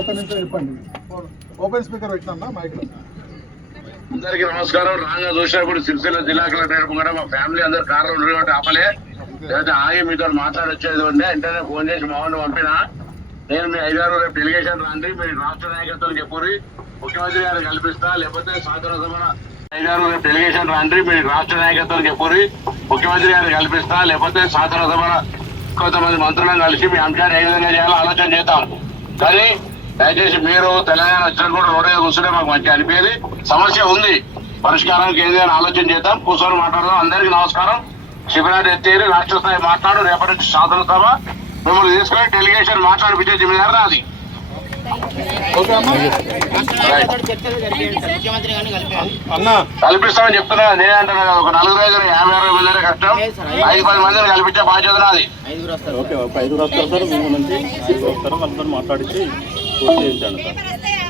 ఒక్క నిమిషం చెప్పండి. ఓపెన్ స్పీకర్ పెట్టినా మైక్ అందరికీ నమస్కారం. రాగా చూసినప్పుడు సిరిసిల్ల జిల్లా కలెక్టర్ కూడా మా ఫ్యామిలీ అందరు కార్లో ఉండరు కాబట్టి ఆపలే. లేకపోతే ఆగి మీతో మాట్లాడొచ్చేది ఉండే వెంటనే ఫోన్ చేసి మామూలు పంపినా. నేను మీ ఐదారు రేపు డెలిగేషన్ రండి. మీరు రాష్ట్ర నాయకత్వం చెప్పుర్రి ముఖ్యమంత్రి గారు కల్పిస్తా. లేకపోతే సాధారణ సభ ఐదారు రేపు డెలిగేషన్ రండి. మీరు రాష్ట్ర నాయకత్వం చెప్పుర్రి ముఖ్యమంత్రి గారు కల్పిస్తా. లేకపోతే సాధారణ సభ కొంతమంది మంత్రులను కలిసి మీ అంశాన్ని ఏ విధంగా చేయాలో ఆలోచన చేద్దాం. కానీ దయచేసి మీరు తెలంగాణ వచ్చినట్టు కూడా రోడ్డు మీద కూర్చుంటే మాకు మంచిగా అనిపించేది. సమస్య ఉంది. పరిష్కారానికి ఏదైనా ఆలోచన చేద్దాం. కూర్చొని మాట్లాడదాం. అందరికీ నమస్కారం. శిబిరాన్ని ఎత్తేరి రాష్ట్ర స్థాయి మాట్లాడు. రేపటి నుంచి శాసనసభ మిమ్మల్ని తీసుకొని డెలిగేషన్ మాట్లాడిపించే జిమ్మేదారు నాది. అది కల్పిస్తామని చెప్తున్నా. నేనే అంటున్నా కదా, ఒక నలుగురు ఐదు యాభై అరవై మంది కష్టం. ఐదు పది మందిని కల్పించే బాధ్యత నాది. ఓకే ఒక